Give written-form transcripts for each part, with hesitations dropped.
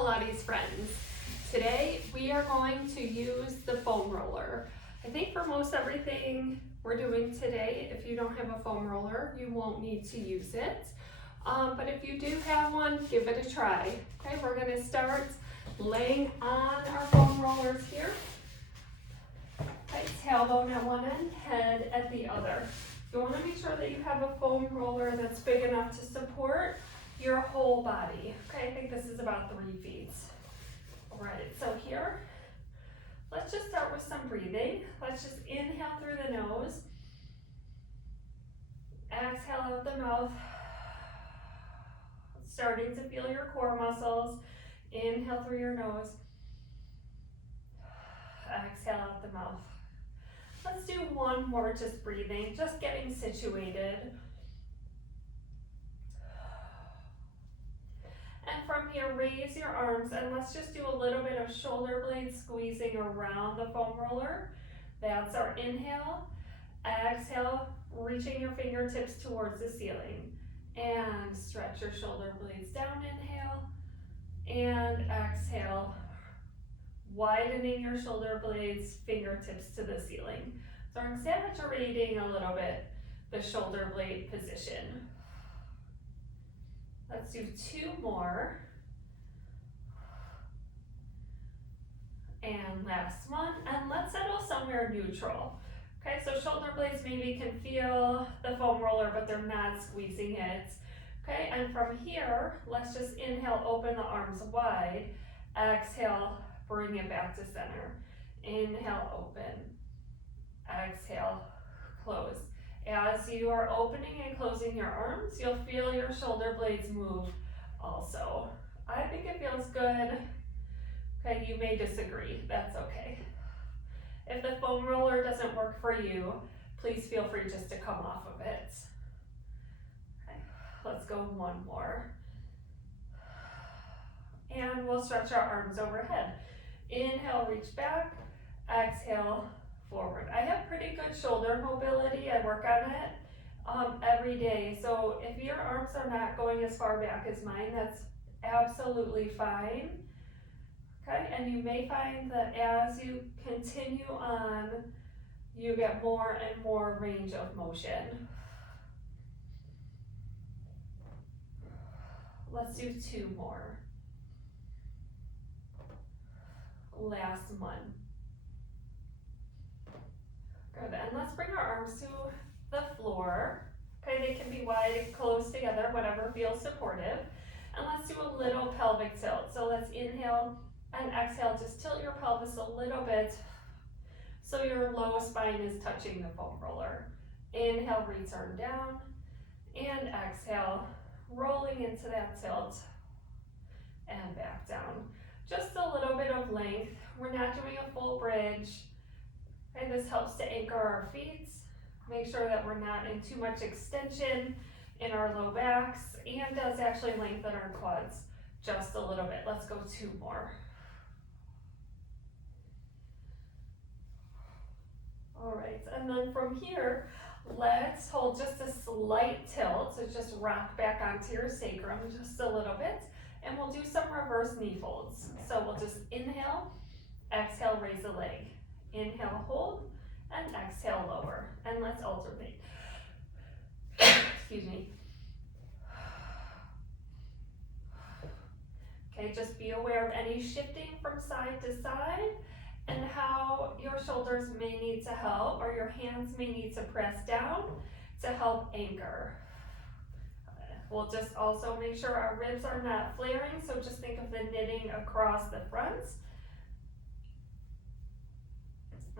Pilates friends. Today we are going to use the foam roller. I think for most everything we're doing today, if you don't have a foam roller, you won't need to use it. But if you do have one, give it a try. Okay, we're going to start laying on our foam rollers here. Okay, tailbone at one end, head at the other. You want to make sure that you have a foam roller that's big enough to support your whole body. Okay, I think this is about 3 feet. All right, so here, let's just start with some breathing. Let's just inhale through the nose. Exhale out the mouth. Starting to feel your core muscles. Inhale through your nose. Exhale out the mouth. Let's do one more just breathing, just getting situated. And from here, raise your arms and let's just do a little bit of shoulder blade squeezing around the foam roller. That's our inhale. Exhale, reaching your fingertips towards the ceiling. And stretch your shoulder blades down, inhale. And exhale, widening your shoulder blades, fingertips to the ceiling. So I'm exaggerating a little bit the shoulder blade position. Let's do 2 more. And last one, and let's settle somewhere neutral. Okay, so shoulder blades maybe can feel the foam roller, but they're not squeezing it. Okay, and from here, let's just inhale, open the arms wide. Exhale, bring it back to center. Inhale, open. Exhale, close. As you are opening and closing your arms, you'll feel your shoulder blades move also. I think it feels good. Okay, you may disagree, that's okay. If the foam roller doesn't work for you, please feel free just to come off of it. Okay, let's go one more. And we'll stretch our arms overhead. Inhale, reach back. Exhale, forward. I have pretty good shoulder mobility. I work on it every day. So if your arms are not going as far back as mine, that's absolutely fine. Okay, and you may find that as you continue on, you get more and more range of motion. Let's do 2 more. Last one. Good, and let's bring our arms to the floor. Okay, they can be wide and close together, whatever feels supportive. And let's do a little pelvic tilt. So let's inhale and exhale, just tilt your pelvis a little bit so your low spine is touching the foam roller. Inhale, return down, and exhale, rolling into that tilt and back down. Just a little bit of length. We're not doing a full bridge. And this helps to anchor our feet. Make sure that we're not in too much extension in our low backs, and does actually lengthen our quads just a little bit. Let's go 2 more. All right, and then from here, let's hold just a slight tilt. So just rock back onto your sacrum just a little bit. And we'll do some reverse knee folds. So we'll just inhale, exhale, raise the leg. Inhale, hold, and exhale, lower. And let's alternate. Excuse me. Okay, just be aware of any shifting from side to side and how your shoulders may need to help, or your hands may need to press down to help anchor. We'll just also make sure our ribs are not flaring, so just think of the knitting across the front.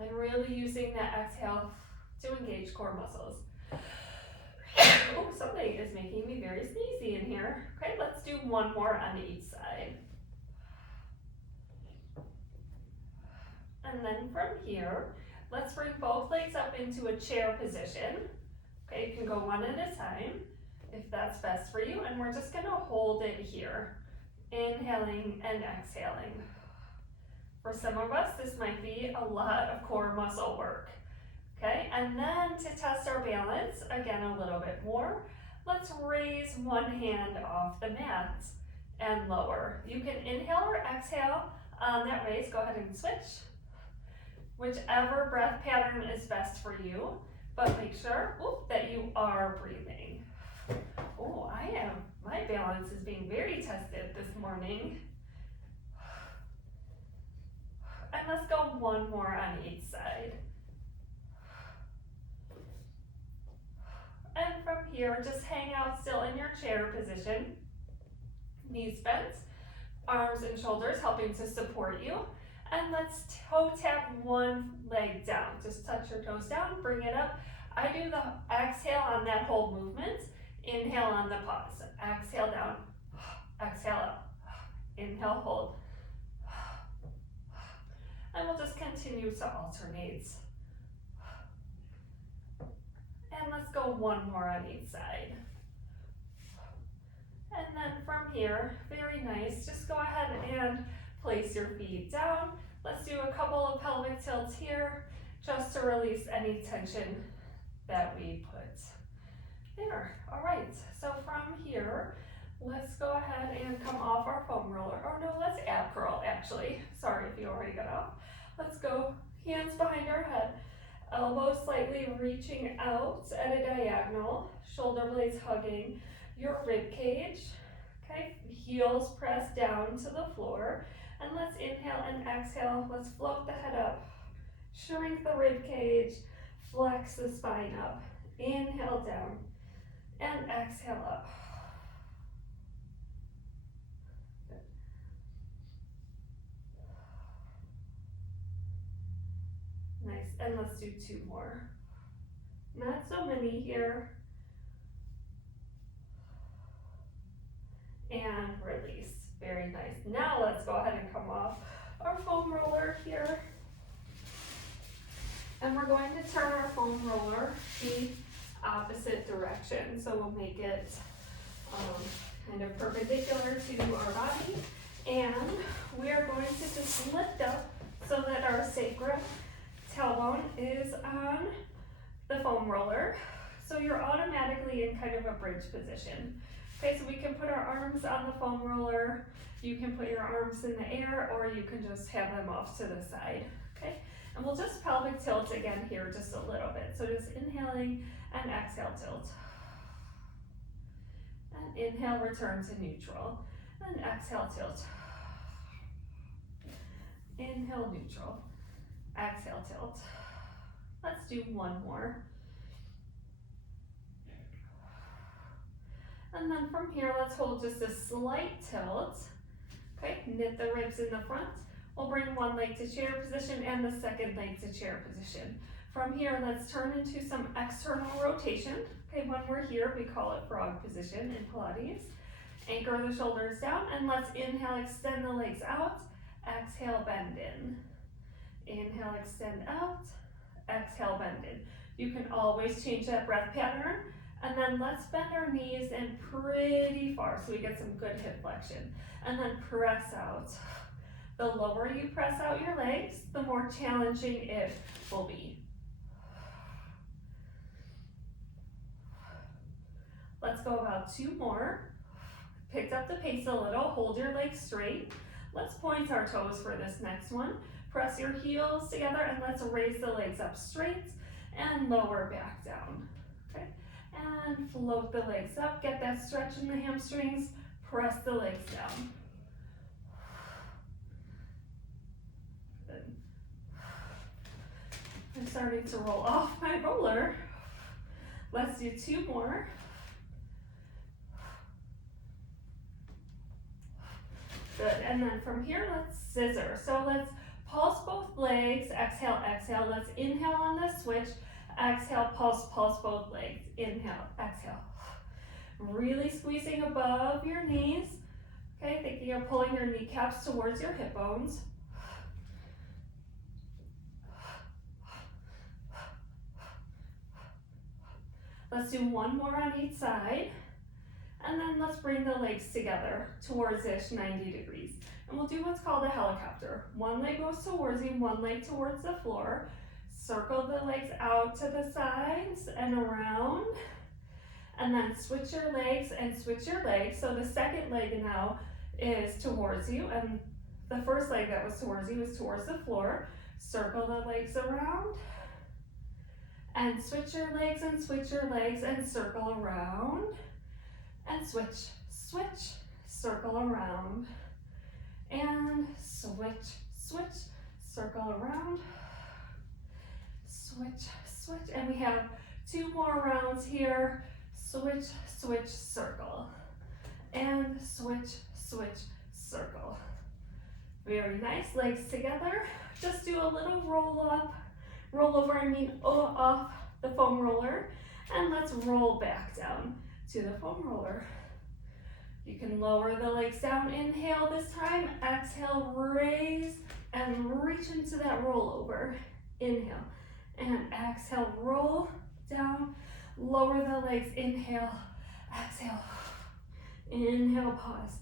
And really using that exhale to engage core muscles. Oh, something is making me very sneezy in here. Okay, let's do 1 more on each side. And then from here, let's bring both legs up into a chair position. Okay, you can go one at a time if that's best for you. And we're just gonna hold it here. Inhaling and exhaling. For some of us, this might be a lot of core muscle work. Okay, and then to test our balance, again a little bit more, let's raise one hand off the mat and lower. You can inhale or exhale on that raise. Go ahead and switch. Whichever breath pattern is best for you, but make sure that you are breathing. Oh, my balance is being very tested this morning. And let's go one more on each side. And from here, just hang out still in your chair position. Knees bent, arms and shoulders helping to support you. And let's toe tap one leg down. Just touch your toes down, bring it up. I do the exhale on that whole movement. Inhale on the pause. Exhale down, exhale up. Inhale, hold. And we'll just continue to alternate. And let's go one more on each side. And then from here, very nice, just go ahead and place your feet down. Let's do a couple of pelvic tilts here, just to release any tension that we put there. All right, so from here, let's go ahead and come off our foam roller. Or no, let's ab curl actually. Sorry if you already got off. Let's go hands behind our head, elbows slightly reaching out at a diagonal, shoulder blades hugging your rib cage. Okay, heels press down to the floor. And let's inhale and exhale. Let's float the head up, shrink the rib cage, flex the spine up. Inhale down and exhale up. Good. Nice, and let's do two more. Not so many here. And release. Very nice. Now let's go ahead and come off our foam roller here. And we're going to turn our foam roller the opposite direction. So we'll make it kind of perpendicular to our body. And we are going to just lift up so that our sacrum tailbone is on the foam roller. So you're automatically in kind of a bridge position. Okay, so we can put our arms on the foam roller, you can put your arms in the air, or you can just have them off to the side, okay? And we'll just pelvic tilt again here just a little bit. So just inhaling and exhale tilt. And inhale, return to neutral. And exhale, tilt. Inhale, neutral. Exhale, tilt. Let's do one more. And then from here, let's hold just a slight tilt. Okay, knit the ribs in the front. We'll bring one leg to chair position and the second leg to chair position. From here, let's turn into some external rotation. Okay, when we're here, we call it frog position in Pilates. Anchor the shoulders down and let's inhale, extend the legs out. Exhale, bend in. Inhale, extend out. Exhale, bend in. You can always change that breath pattern. And then let's bend our knees in pretty far so we get some good hip flexion. And then press out. The lower you press out your legs, the more challenging it will be. Let's go about two more. Picked up the pace a little, hold your legs straight. Let's point our toes for this next one. Press your heels together and let's raise the legs up straight and lower back down. Okay. And float the legs up, get that stretch in the hamstrings, press the legs down. Good. I'm starting to roll off my roller. Let's do two more. Good, and then from here, let's scissor. So let's pulse both legs, exhale, exhale. Let's inhale on the switch. Exhale, pulse, pulse both legs. Inhale, exhale. Really squeezing above your knees. Okay, thinking of pulling your kneecaps towards your hip bones. Let's do one more on each side. And then let's bring the legs together towards ish 90 degrees. And we'll do what's called a helicopter. One leg goes towards you, one leg towards the floor. Circle the legs out to the sides and around. And then switch your legs and switch your legs. So the second leg now is towards you, and the first leg that was towards you is towards the floor. Circle the legs around, and switch your legs and switch your legs and circle around, and switch, switch, circle around, and switch, switch, circle around, switch, switch, and we have 2 more rounds here. Switch, switch, circle, and switch, switch, circle. Very nice, legs together. Just do a little roll up, roll over, off the foam roller, and let's roll back down to the foam roller. You can lower the legs down, inhale this time, exhale, raise, and reach into that rollover. Inhale, and exhale, roll down, lower the legs, inhale, exhale, inhale, pause,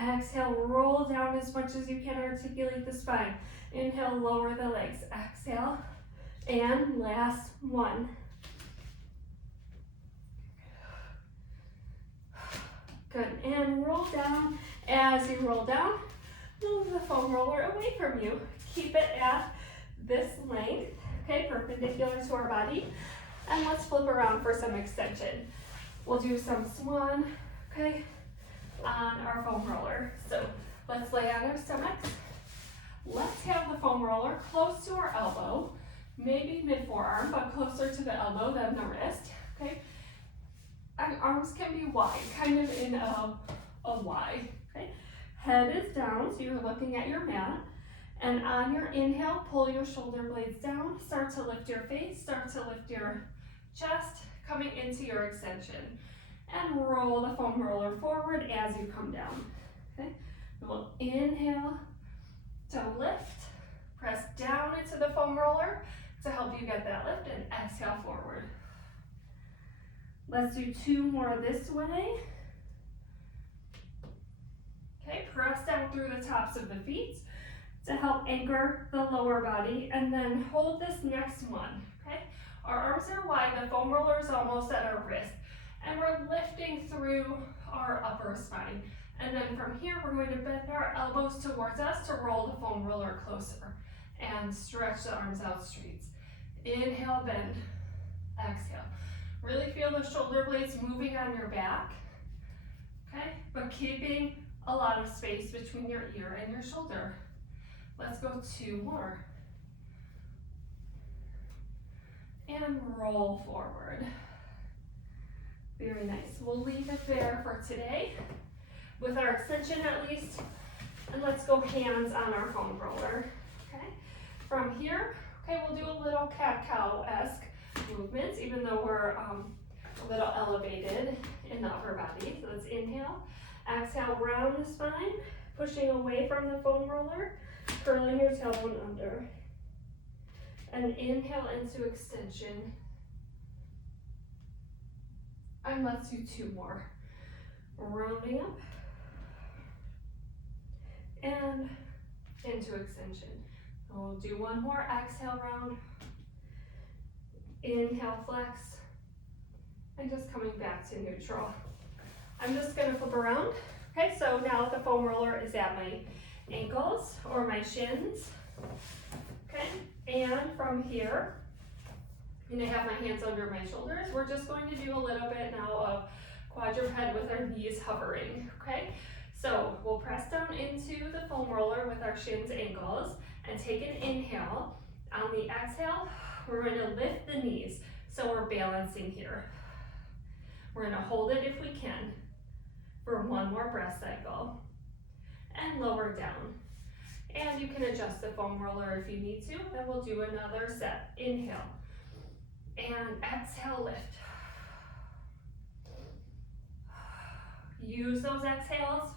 exhale, roll down as much as you can, articulate the spine, inhale, lower the legs, exhale, and last one. Good, and roll down. As you roll down, move the foam roller away from you. Keep it at this length, okay, perpendicular to our body. And let's flip around for some extension. We'll do some swan, okay, on our foam roller. So let's lay on our stomachs. Let's have the foam roller close to our elbow, maybe mid-forearm, but closer to the elbow than the wrist, okay? And arms can be wide, kind of in a Y, okay? Head is down, so you're looking at your mat. And on your inhale, pull your shoulder blades down, start to lift your face, start to lift your chest, coming into your extension. And roll the foam roller forward as you come down, okay? We'll inhale to lift, press down into the foam roller to help you get that lift, and exhale forward. Let's do 2 more this way. Okay, press down through the tops of the feet to help anchor the lower body, and then hold this next one, okay? Our arms are wide, the foam roller is almost at our wrist, and we're lifting through our upper spine. And then from here, we're going to bend our elbows towards us to roll the foam roller closer and stretch the arms out straight. Inhale, bend, exhale. Really feel the shoulder blades moving on your back, okay? But keeping a lot of space between your ear and your shoulder. Let's go 2 more. And roll forward. Very nice. We'll leave it there for today with our extension at least. And let's go hands on our foam roller, okay? From here, okay, we'll do a little cat-cow-esque movements, even though we're a little elevated in the upper body. So let's inhale, exhale, round the spine, pushing away from the foam roller, curling your tailbone under. And inhale into extension. And let's do 2 more. Rounding up. And into extension. We'll do 1 more, exhale, round. Inhale, flex, and just coming back to neutral. I'm just gonna flip around. Okay, so now the foam roller is at my ankles or my shins. Okay, and from here, I'm gonna have my hands under my shoulders. We're just going to do a little bit now of quadruped with our knees hovering, okay? So we'll press down into the foam roller with our shins, ankles, and take an inhale. On the exhale, we're going to lift the knees, so we're balancing here. We're going to hold it if we can for 1 more breath cycle, and lower down. And you can adjust the foam roller if you need to, and we'll do another set. Inhale, and exhale, lift. Use those exhales.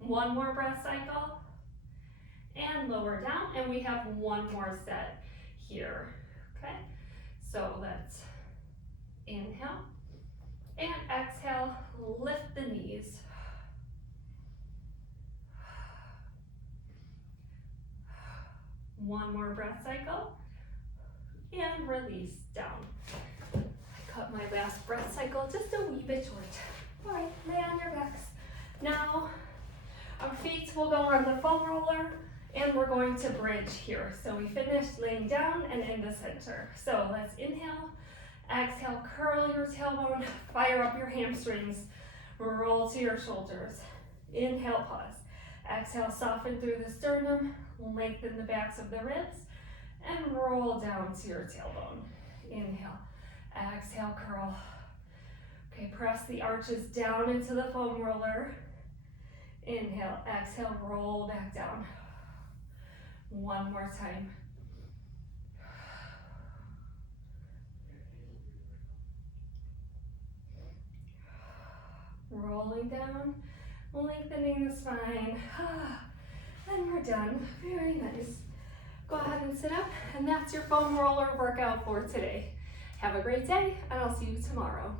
1 more breath cycle, and lower down, and we have 1 more set here, okay? So let's inhale, and exhale, lift the knees. One more breath cycle, and release down. I cut my last breath cycle just a wee bit short. All right, lay on your backs. Now, I'm will go on the foam roller, and we're going to bridge here. So we finished laying down and in the center. So let's inhale, exhale, curl your tailbone, fire up your hamstrings, roll to your shoulders. Inhale, pause. Exhale, soften through the sternum, lengthen the backs of the ribs, and roll down to your tailbone. Inhale, exhale, curl. Okay, press the arches down into the foam roller. Inhale, exhale, roll back down. One more time. Rolling down, lengthening the spine. And we're done. Very nice. Go ahead and sit up, and that's your foam roller workout for today. Have a great day, and I'll see you tomorrow.